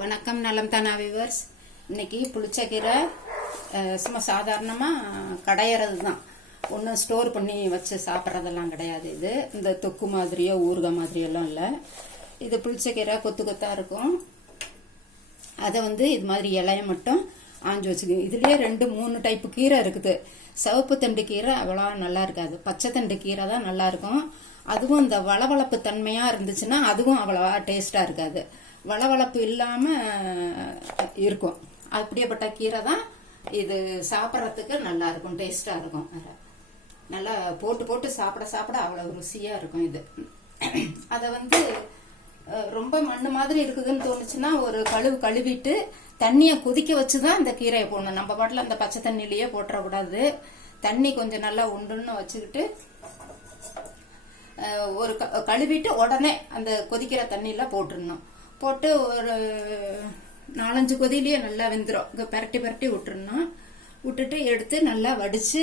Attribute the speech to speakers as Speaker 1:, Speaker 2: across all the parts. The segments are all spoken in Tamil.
Speaker 1: வணக்கம் நலம் தானா விவர்ஸ் இன்னைக்கு புளிச்சக்கீரை சும்மா சாதாரணமாக கடையிறது தான் ஒன்றும் ஸ்டோர் பண்ணி வச்சு சாப்பிட்றதெல்லாம் கிடையாது இது. இந்த தொக்கு மாதிரியோ ஊறுகாய் மாதிரியெல்லாம் இல்லை. இது புளிச்சக்கீரை கொத்து கொத்தாக இருக்கும். அதை வந்து இது மாதிரி இலைய மட்டும் ஆஞ்சு வச்சுக்கோங்க. இதுலேயே ரெண்டு மூணு டைப்பு கீரை இருக்குது. சிவப்பு தண்டு கீரை அவ்வளோ நல்லா இருக்காது. பச்சை தண்டு கீரை தான் நல்லா இருக்கும். அதுவும் இந்த வளவளப்பு தன்மையாக இருந்துச்சுன்னா அதுவும் அவ்வளோவா டேஸ்ட்டாக இருக்காது. வளவளப்பு இல்லாமல் இருக்கும். அப்படியேப்பட்ட கீரை தான் இது சாப்பிட்றதுக்கு நல்லா இருக்கும் டேஸ்ட்டாக இருக்கும். நல்லா போட்டு போட்டு சாப்பிட சாப்பிட அவ்வளோ ருசியாக இருக்கும் இது. அதை வந்து ரொம்ப மண் மாதிரி இருக்குதுன்னு தோணுச்சுன்னா ஒரு கழுவு கழுவிட்டு தண்ணியை கொதிக்க வச்சு தான் அந்த கீரையை போடணும். நம்ம பாட்டில் அந்த பச்சை தண்ணிலேயே போட்டுறக்கூடாது. தண்ணி கொஞ்சம் நல்லா உண்டுன்னு வச்சுக்கிட்டு ஒரு க- கழுவிட்டு உடனே அந்த கொதிக்கிற தண்ணியில் போட்டுடணும். போட்டு ஒரு நாலஞ்சு கொதியிலேயே நல்லா வெந்துடும் இங்கே பரட்டி பரட்டி விட்டுருணும் விட்டுட்டு எடுத்து நல்லா வடித்து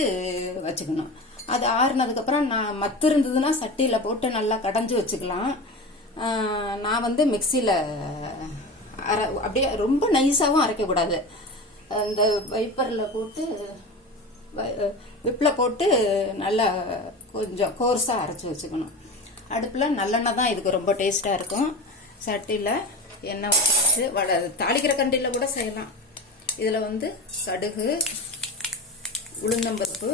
Speaker 1: வச்சுக்கணும். அது ஆறுனதுக்கப்புறம் நான் மத்து இருந்ததுன்னா சட்டியில் போட்டு நல்லா கடைஞ்சி வச்சுக்கலாம். நான் வந்து மிக்சியில் அரை அப்படியே ரொம்ப நைஸாகவும் அரைக்கக்கூடாது. அந்த வைப்பரில் போட்டு விப்பில் போட்டு நல்லா கொஞ்சம் கோர்ஸாக அரைச்சி வச்சுக்கணும். அடுப்பில் நல்லெண்ணெய் தான் இதுக்கு ரொம்ப டேஸ்ட்டாக இருக்கும். சட்டியில் எண்ணெய் வச்சு வட தாளிக்கிற கண்டியில் கூட செய்யலாம். இதில் வந்து கடுகு உளுந்தம்பருப்பு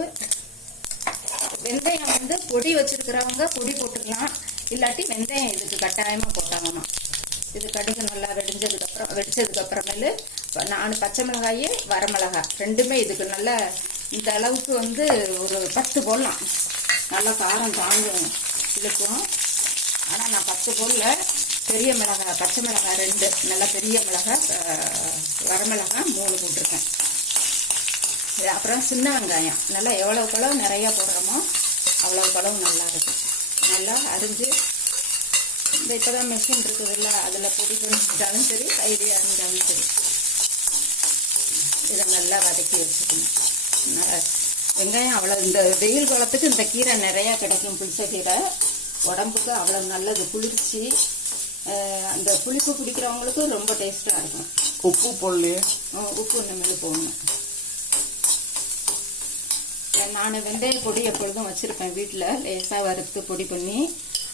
Speaker 1: வெந்தயம் வந்து பொடி வச்சுருக்கிறவங்க பொடி போட்டுக்கலாம். இல்லாட்டி வெந்தயம் இதுக்கு கட்டாயமாக போட்டாங்கம்மா இது கடுகு நல்லா வெடிஞ்சதுக்கப்புறம் வெடிச்சதுக்கப்புறமேலு வெடிச்சதுக்கு நாலு பச்சை மிளகாய் வரமிளகாய் ரெண்டுமே இதுக்கு நல்ல இந்த அளவுக்கு வந்து ஒரு பத்து போடலாம். நல்லா காரம் தாங்கும். இழுக்கும். ஆனால் நான் பத்து போடல. பெரிய மிளகாய் பச்சை மிளகாய் ரெண்டு நல்லா பெரிய மிளகாய் வரமிளகாய் மூணு போட்டிருக்கேன். அப்புறம் சின்ன வெங்காயம். நல்லா எவ்வளோ குளம் நிறையா போடுறோமோ அவ்வளோ குளம் நல்லா இருக்கும். நல்லா அரிஞ்சு இந்த இப்போ தான் மிஷின் இருக்குதுல்ல அதில் பொடி பண்ணிட்டாலும் சரி கையிலே அரிஞ்சாலும் சரி. இதை நல்லா வதக்கி வச்சுக்கணும். வெங்காயம் அவ்வளோ இந்த வெயில் காலத்துக்கு இந்த கீரை நிறையா கிடைக்கும் புளிச்ச கீரை. உடம்புக்கு அவ்வளோ நல்லது. குளிர்ச்சி அந்த புளிப்பு பிடிக்கிறவங்களுக்கும் ரொம்ப டேஸ்ட்டாக இருக்கும்.
Speaker 2: உப்பு போடலையே?
Speaker 1: உப்பு இனிமேல் போடணும். நான் வெந்தய பொடி எப்பொழுதும் வச்சுருப்பேன் வீட்டில் லேசாக வறுத்து பொடி பண்ணி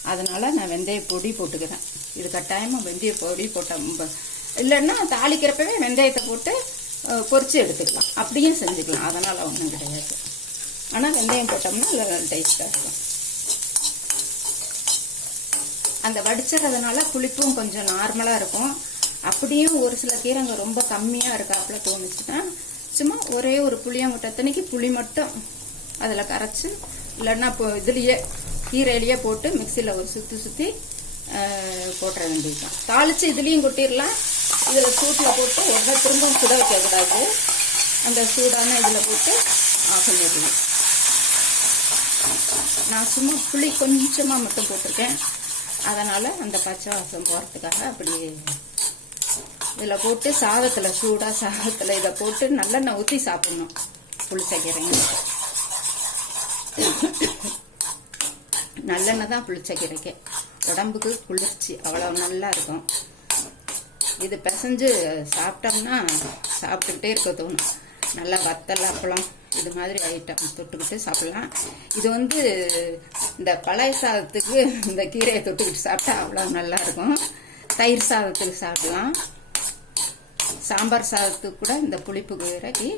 Speaker 1: அதனால் நான் வெந்தய பொடி போட்டுக்கிறேன். இது கட்டாயமாக வெந்தய பொடி போட்டேன் இல்லைன்னா தாளிக்கிறப்பவே வெந்தயத்தை போட்டு அஹ், பொரிச்சு எடுத்துக்கலாம். அப்படியும் செஞ்சுக்கலாம். அதனால் ஒன்றும் கிடையாது. ஆனால் வெந்தயம் போட்டோம்னா டேஸ்ட்டாக இருக்கும். அந்த வடிச்சிடுறதுனால புளிப்பும் கொஞ்சம் நார்மலாக இருக்கும். அப்படியும் ஒரு சில கீரைங்க ரொம்ப கம்மியாக இருக்காப்புல தோணுச்சுன்னா சும்மா ஒரே ஒரு புளியங்குட்டத்தனைக்கு புளி மட்டும் அதில் கரைச்சி இல்லைன்னா இப்போ இதுலேயே கீரையிலேயே போட்டு மிக்சியில் ஒரு சுற்றி சுற்றி போட்டுற வேண்டியதுதான். தாளித்து இதுலேயும் கொட்டிடலாம். இதில் சூட்டில் போட்டு உடனே திரும்ப சுட வைக்கக்கூடாது. அந்த சூடான இதில் போட்டு ஆஃப் பண்ணிடலாம் நான் சும்மா புளி கொஞ்சமாக மட்டும் போட்டிருக்கேன். அதனால் அந்த பச்சை வாசம் போகிறதுக்காக அப்படி இதில் போட்டு சாதத்தில் சூடாக சாதத்தில் இதை போட்டு நல்லெண்ணெய் ஊற்றி சாப்பிடணும். புளிச்சக்கீரைங்க நல்லெண்ணெய் தான் புளிச்சக்கீரைக்கு உடம்புக்கு குளிர்ச்சி அவ்வளோ நல்லா இருக்கும். இது பிசைஞ்சு சாப்பிட்டோம்னா சாப்பிட்டுக்கிட்டே இருக்க தோணும். நல்லா வத்தல் அப்பளம் இது மாதிரி ஐட்டம் தொட்டுக்கிட்டு சாப்பிடலாம். இது வந்து இந்த பழைய சாதத்துக்கு இந்த கீரையை தொட்டுக்கிட்டு சாப்பிட்டா அவ்வளோ நல்லா இருக்கும். தயிர் சாதத்துக்கு சாப்பிடலாம். சாம்பார் சாதத்துக்கு கூட இந்த புளிப்பு கீரைக்கு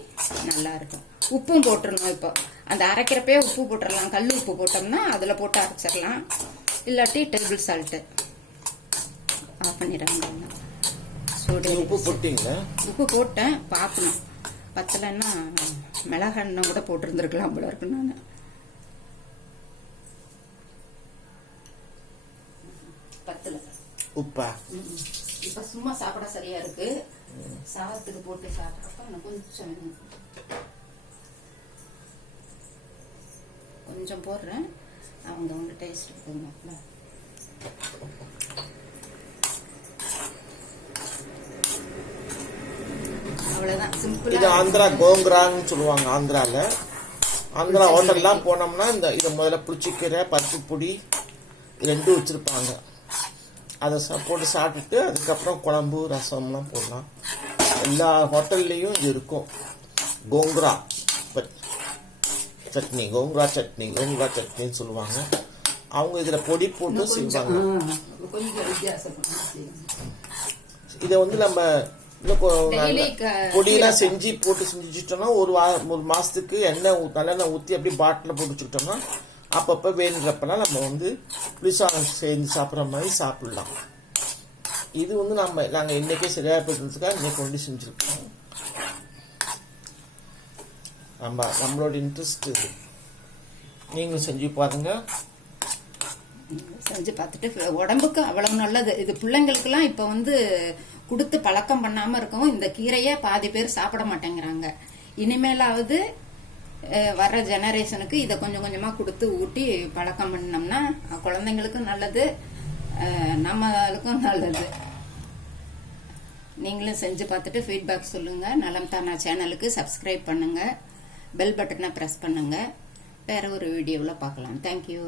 Speaker 1: நல்லா இருக்கும். உப்பும் போட்டுடணும் இப்போ. அந்த அரைக்கிறப்பே உப்பு போட்டுடலாம் கல் உப்பு போட்டோம்னா அதில் போட்டு அரைச்சிடலாம். இல்லாட்டி டேபிள் சால்ட்டு ஆஃப் பண்ணிடுறாங்க சூடு
Speaker 2: உப்பு போட்டீங்களா?
Speaker 1: உப்பு போட்டேன். பார்க்கணும். பத்தலைன்னா மிளகெண்ணெய் கூட போட்டிருந்துருக்கலாம் போல இருக்கு நான் பத்தல.
Speaker 2: உப்பா?
Speaker 1: இப்போ சும்மா சாப்பிட சரியா இருக்கு. சாதத்துக்கு போட்டு சாப்பிட்றப்ப கொஞ்சம். கொஞ்சம் போடுறேன். அவங்க அவங்க டேஸ்ட் இருக்குங்க
Speaker 2: இது ஆந்திரா கோங்குரான்னு சொல்லுவாங்க ஆந்திரால. ஆந்திரா ஹோட்டல்லாம் போனோம்னா இந்த இது முதல்ல புளிச்சிக்கீரை பருப்பு பொடி ரெண்டும் வச்சிருப்பாங்க. அதை போட்டு சாப்பிட்டுட்டு அதுக்கப்புறம் குழம்பு ரசம்லாம் போடலாம். எல்லா ஹோட்டல்லையும் இது இருக்கும். கோங்குரா பட் சட்னி கோங்குரா சட்னி கோங்குரா சட்னின்னு சொல்லுவாங்க. அவங்க இதில் பொடி போட்டு செய்வாங்க. இதை வந்து நம்ம பொடியெல்லாம் செஞ்சு போட்டு செஞ்சு வச்சுட்டோம்னா ஒரு வா ஒரு மாசத்துக்கு எண்ணெய் நல்லெண்ணெய் ஊற்றி அப்படியே பாட்டில் போட்டு வச்சுக்கிட்டோம்னா அப்பப்போ வேணுன்றப்பெல்லாம் நம்ம வந்து புளிசாதம் செஞ்சு சாப்பிட்ற மாதிரி சாப்பிடலாம். இது வந்து நம்ம நாங்கள் இன்னைக்கே சரியா போயிட்டுருக்கா இன்னைக்கு கொண்டு செஞ்சுருக்கோம். நம்ம நம்மளோட இன்ட்ரெஸ்ட் இது. நீங்களும் செஞ்சு பாருங்க.
Speaker 1: செஞ்சு பார்த்துட்டு உடம்புக்கு அவ்வளவு நல்லது. இது பிள்ளைங்களுக்கெல்லாம் இப்போ வந்து கொடுத்து பழக்கம் பண்ணாம இருக்கவும் இந்த கீரையை பாதி பேர் சாப்பிட மாட்டேங்கிறாங்க. இனிமேலாவது வர்ற ஜெனரேஷனுக்கு இதை கொஞ்சம் கொஞ்சமா கொடுத்து ஊட்டி பழக்கம் பண்ணோம்னா குழந்தைங்களுக்கும் நல்லது நம்மளுக்கும் நல்லது. நீங்களும் செஞ்சு பார்த்துட்டு ஃபீட்பேக் சொல்லுங்க. நலம் தானா சேனலுக்கு சப்ஸ்கிரைப் பண்ணுங்க. பெல் பட்டனை ப்ரெஸ் பண்ணுங்க. வேற ஒரு வீடியோவில் பார்க்கலாம். தேங்க்யூ